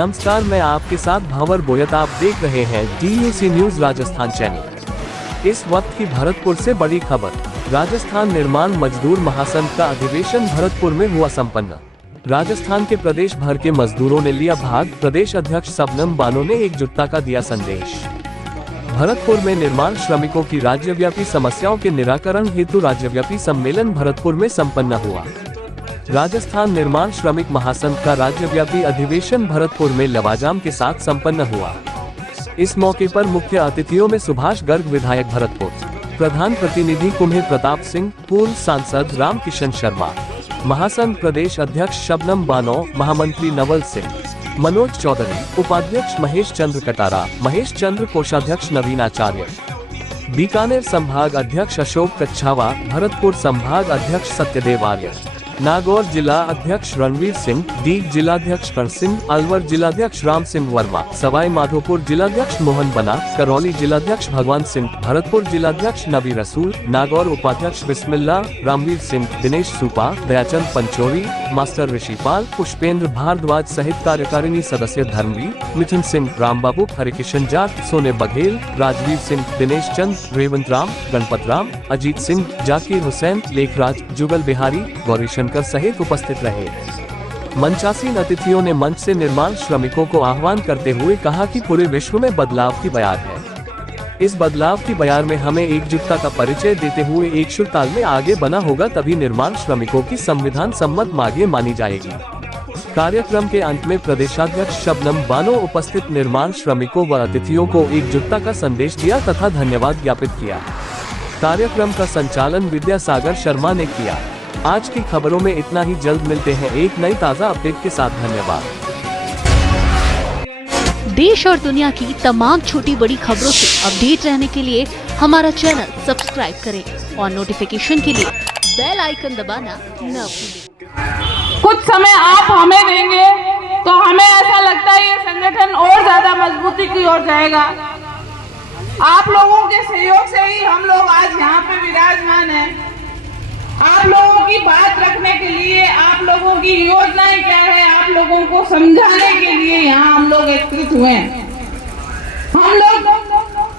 नमस्कार, मैं आपके साथ भंवर बोयत। आप देख रहे हैं DUC न्यूज राजस्थान चैनल। इस वक्त की भरतपुर से बड़ी खबर। राजस्थान निर्माण मजदूर महासंघ का अधिवेशन भरतपुर में हुआ संपन्न। राजस्थान के प्रदेश भर के मजदूरों ने लिया भाग। प्रदेश अध्यक्ष शबनम बानो ने एकजुटता का दिया संदेश। भरतपुर में निर्माण श्रमिकों की राज्यव्यापी समस्याओं के निराकरण हेतु राज्यव्यापी सम्मेलन भरतपुर में संपन्न हुआ। राजस्थान निर्माण श्रमिक महासंघ का राज्यव्यापी अधिवेशन भरतपुर में लवाजाम के साथ संपन्न हुआ। इस मौके पर मुख्य अतिथियों में सुभाष गर्ग विधायक भरतपुर, प्रधान प्रतिनिधि कुम्हे प्रताप सिंह, पूर्व सांसद राम किशन शर्मा, महासंघ प्रदेश अध्यक्ष शबनम बानो, महामंत्री नवल सिंह, मनोज चौधरी, उपाध्यक्ष महेश चंद्र कटारा, महेश चंद्र, कोषाध्यक्ष नवीन आचार्य, बीकानेर संभाग अध्यक्ष अशोक कच्छावा, भरतपुर संभाग अध्यक्ष सत्यदेव आर्य, नागौर जिला अध्यक्ष रणवीर सिंह, दीग जिलाध्यक्ष कर्ण सिंह, अलवर जिलाध्यक्ष राम सिंह वर्मा, सवाई माधोपुर जिलाध्यक्ष मोहन बना, करौली जिलाध्यक्ष भगवान सिंह, भरतपुर जिलाध्यक्ष नबी रसूल, नागौर उपाध्यक्ष बिस्मिल्ला, रामवीर सिंह, दिनेश सुपा, दयाचंद पंचोरी, मास्टर ऋषिपाल, पुष्पेंद्र भारद्वाज सहित कार्यकारिणी सदस्य धर्मवीर, मिथुन सिंह, रामबाबू, हरिकिशन जाट, सोने बघेल, राजवीर सिंह, दिनेश चंद, रेवंत राम, गणपत राम, अजीत सिंह, जाकिर हुसैन, लेखराज, जुगल बिहारी, गौरी शंकर सहित उपस्थित रहे। मंचासीन अतिथियों ने मंच से निर्माण श्रमिकों को आह्वान करते हुए कहा कि पूरे विश्व में बदलाव की बयार है। इस बदलाव की बयार में हमें एकजुटता का परिचय देते हुए एक सुर ताल में आगे बना होगा, तभी निर्माण श्रमिकों की संविधान सम्मत मांगे मानी जाएगी। कार्यक्रम के अंत में प्रदेशाध्यक्ष शबनम बानो उपस्थित निर्माण श्रमिकों व अतिथियों को एकजुटता का संदेश दिया तथा धन्यवाद ज्ञापित किया। कार्यक्रम का संचालन विद्यासागर शर्मा ने किया। आज की खबरों में इतना ही। जल्द मिलते हैं एक नई ताज़ा अपडेट के साथ। धन्यवाद। देश और दुनिया की तमाम छोटी बड़ी खबरों से अपडेट रहने के लिए हमारा चैनल सब्सक्राइब करें और नोटिफिकेशन के लिए बेल आइकन दबाना न भूलें। कुछ समय आप हमें देंगे तो हमें ऐसा लगता है ये संगठन और ज्यादा मजबूती की ओर जाएगा। आप लोगों के सहयोग से ही हम लोग आज यहाँ पे विराजमान हैं। आप लोगों की बात रखने के लिए, आप लोगों की योजनाएं क्या है, आप लोगों को समझाने के लिए यहाँ हम लोग एकत्रित हुए हैं। हम लोग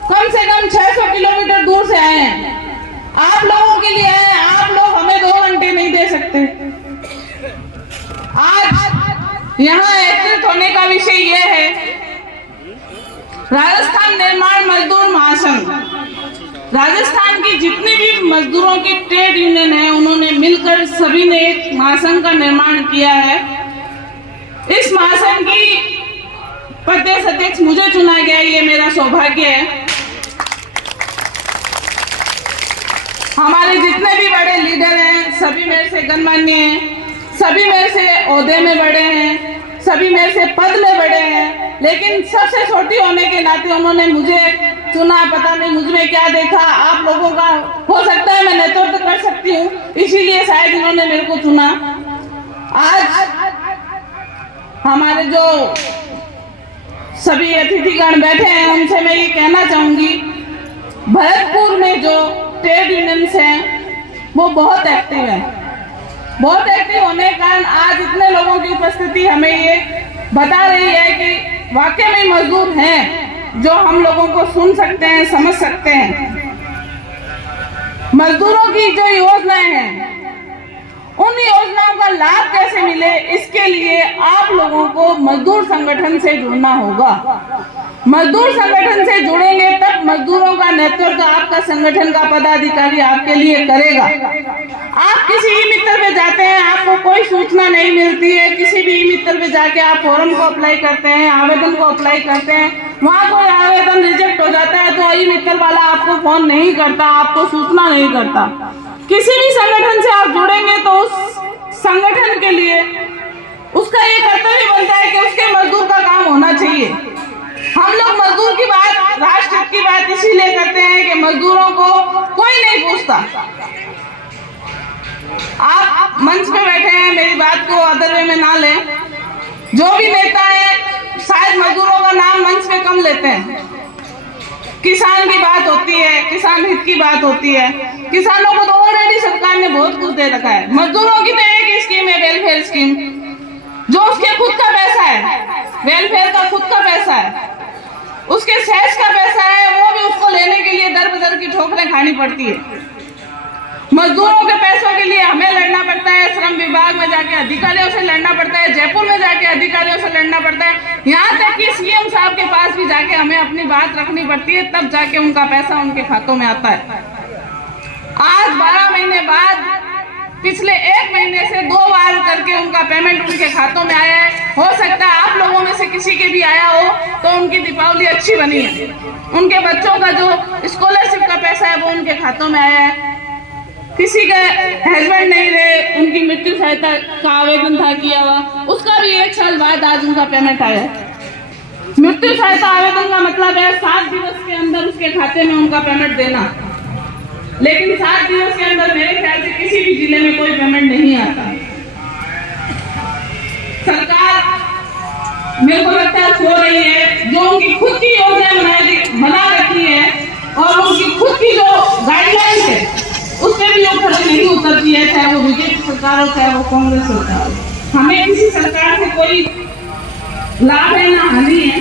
कम से कम 600 किलोमीटर दूर से आए हैं। आप लोगों के लिए आए हैं। आप लोग हमें 2 घंटे नहीं दे सकते। आज यहाँ एकत्रित होने का विषय ये है, राजस्थान निर्माण मजदूर महासंघ, राजस्थान की जितनी भी मजदूरों की ट्रेड यूनियन है, उन्होंने मिलकर सभी ने एक महासंघ का निर्माण किया है। इस महासंघ की प्रदेश अध्यक्ष मुझे चुना गया, ये मेरा सौभाग्य है। हमारे जितने भी बड़े लीडर हैं सभी मेरे से गणमान्य हैं, सभी मेरे से ओहदे में बड़े हैं, सभी मेरे से पद में बड़े हैं, लेकिन सबसे छोटी होने के नाते उन्होंने मुझे चुना। पता नहीं मुझमें क्या देखा, आप लोगों का हो सकता है मैं नेतृत्व कर सकती हूँ, इसीलिए शायद इन्होंने मेरे को चुना। आज हमारे जो सभी अतिथिगण बैठे हैं उनसे मैं ये कहना चाहूंगी, भरतपुर में जो ट्रेड यूनियंस हैं वो बहुत एक्टिव है। बहुत एक्टिव होने के कारण आज इतने लोगों की उपस्थिति हमें ये बता रही है कि वाकई में मजदूर हैं जो हम लोगों को सुन सकते हैं, समझ सकते हैं। मजदूरों की जो योजनाएं हैं, उन योजनाओं का लाभ कैसे मिले, इसके लिए आप लोगों को मजदूर संगठन से जुड़ना होगा। मजदूर संगठन से जुड़ेंगे तब मजदूरों का नेतृत्व आपका संगठन का पदाधिकारी आपके लिए करेगा। आप किसी ई मित्र पे जाते हैं, आपको कोई सूचना नहीं मिलती है। किसी भी ई मित्र पे जाके आप फॉर्म को अप्लाई करते हैं, आवेदन को अप्लाई करते हैं, वहाँ कोई आवेदन रिजेक्ट हो जाता है तो ई मित्र वाला आपको फोन नहीं करता, आपको सूचना नहीं करता। किसी भी संगठन से आप जुड़ेंगे तो उस संगठन के लिए उसका ये कर्तव्य बनता है कि उसके मजदूर का काम होना चाहिए। हम लोग मजदूर की बात, राष्ट्र की बात इसीलिए करते हैं कि मजदूरों को कोई नहीं पूछता। आप मंच पे बैठे हैं, मेरी बात को अदर वे में ना लें। जो भी नेता है शायद मजदूरों का नाम मंच पे कम लेते हैं। किसान की बात होती है, किसान हित की बात होती है। किसानों को तो ऑलरेडी सरकार ने बहुत कुछ दे रखा है। मजदूरों की तो एक स्कीम है, वेलफेयर स्कीम। जो उसके खुद का पैसा है, वेलफेयर का खुद का पैसा है, उसके सेस का पैसा है, वो भी उसको लेने के लिए दर बदर की ठोकरें खानी पड़ती है। मजदूरों के पैसों के लिए हमें लड़ना पड़ता है, श्रम विभाग में जाके अधिकारियों से लड़ना पड़ता है, जयपुर में जाके अधिकारियों से लड़ना पड़ता है, यहाँ तक कि सीएम साहब के पास भी जाके हमें अपनी बात रखनी पड़ती है, तब जाके उनका पैसा उनके खातों में आता है। आज 12 महीने बाद पिछले 1 महीने से 2 बार करके उनका पेमेंट उनके खातों में आया है। हो सकता है आप लोगों में से किसी के भी आया हो तो उनकी दीपावली अच्छी बनी है। उनके बच्चों का जो स्कॉलरशिप का पैसा है वो उनके खातों में आया है। किसी के हस्बैंड नहीं रहे, उनकी मृत्यु सहायता का आवेदन था किया हुआ, उसका भी 1 साल बाद आज उनका पेमेंट आया है। मृत्यु सहायता आवेदन का मतलब है 7 दिवस के अंदर उसके खाते में उनका पेमेंट देना, लेकिन 7 दिवस के अंदर मेरे ख्याल से किसी भी जिले में कोई पेमेंट नहीं आता। सरकार मेरे को लगता है सो रही है। जो उनकी खुद की योजना बना रखी है और उनकी खुद की जो गाइडलाइंस है उसमें भी वो खर्च नहीं उतरती है, चाहे वो बीजेपी सरकार हो चाहे वो कांग्रेस सरकार हो। हमें किसी सरकार से कोई लाभ है ना हानि है,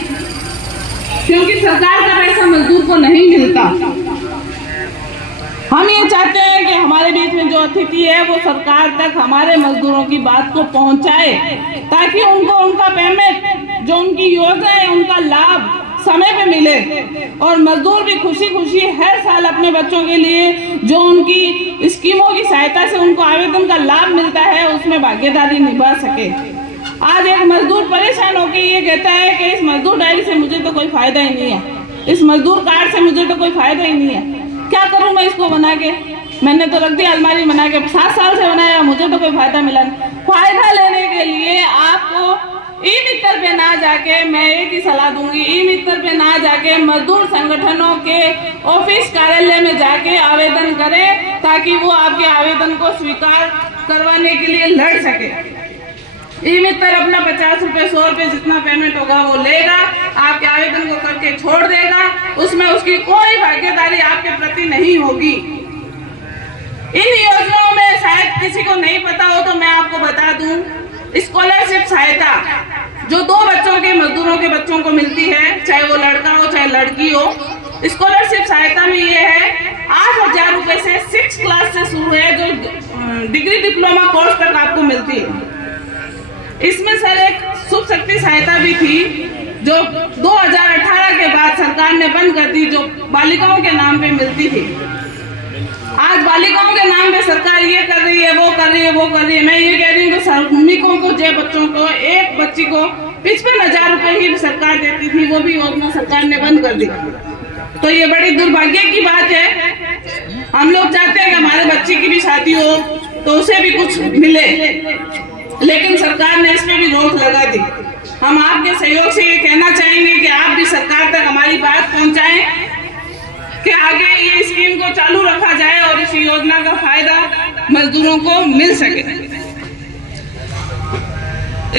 क्योंकि सरकार का पैसा मजदूर को नहीं मिलता। हम ये चाहते हैं कि हमारे बीच में जो अतिथि है वो सरकार तक हमारे मजदूरों की बात को पहुंचाए, ताकि उनको उनका पेमेंट, जो उनकी योजना है, उनका लाभ समय पे मिले और मजदूर भी खुशी खुशी हर साल अपने बच्चों के लिए जो उनकी स्कीमों की सहायता से उनको आवेदन का लाभ मिलता है उसमें भागीदारी निभा सके। आज एक मजदूर परेशान होकर ये कहता है कि इस मजदूर डायरी से मुझे तो कोई फायदा ही नहीं है, इस मजदूर कार्ड से मुझे तो कोई फायदा ही नहीं है, क्या करूं मैं इसको बना के? मैंने तो रख दिया अलमारी बना के, 7 साल से बनाया, मुझे तो कोई फायदा मिला नहीं। फायदा लेने के लिए आपको ई-मित्र पे ना जाके, मैं एक ही सलाह दूंगी, ई-मित्र पे ना जाके मजदूर संगठनों के ऑफिस कार्यालय में जाके आवेदन करें, ताकि वो आपके आवेदन को स्वीकार करवाने के लिए लड़ सके। ई-मित्र अपना 50 रुपए 100 रुपए जितना पेमेंट होगा वो लेगा, आपके आवेदन को करके छोड़ देगा, उसमें उसकी कोई भागीदारी आपके प्रति नहीं होगी। इन योजनाओं में शायद किसी को नहीं पता हो तो मैं आपको बता दूं, स्कॉलरशिप सहायता जो 2 बच्चों के मजदूरों के बच्चों को मिलती है, चाहे वो लड़का हो चाहे लड़की हो, स्कॉलरशिप सहायता में ये है 8,000 रुपए से 6 क्लास से शुरू है, जो डिग्री डिप्लोमा कोर्स तक आपको मिलती है। इसमें सर एक शुभ शक्ति सहायता भी थी जो 2018 के बाद सरकार ने बंद कर दी, जो बालिकाओं के नाम पे मिलती थी। आज बालिकाओं के नाम पे सरकार ये कर रही है, वो कर रही है, वो कर रही है। मैं ये कह रही हूँ कि श्रमिकों को, जो बच्चों को, एक बच्ची को 55,000 रुपए ही सरकार देती थी, वो भी योजना सरकार ने बंद कर दी। तो ये बड़ी दुर्भाग्य की बात है। हम लोग चाहते हैं कि हमारे बच्चे की भी शादी हो तो उसे भी कुछ मिले, लेकिन सरकार ने इसमें भी रोक लगा दी। हम आपके सहयोग से ये कहना चाहेंगे कि आप भी सरकार तक हमारी बात पहुंचाएं कि आगे ये स्कीम को चालू रखा जाए और इस योजना का फायदा मजदूरों को मिल सके।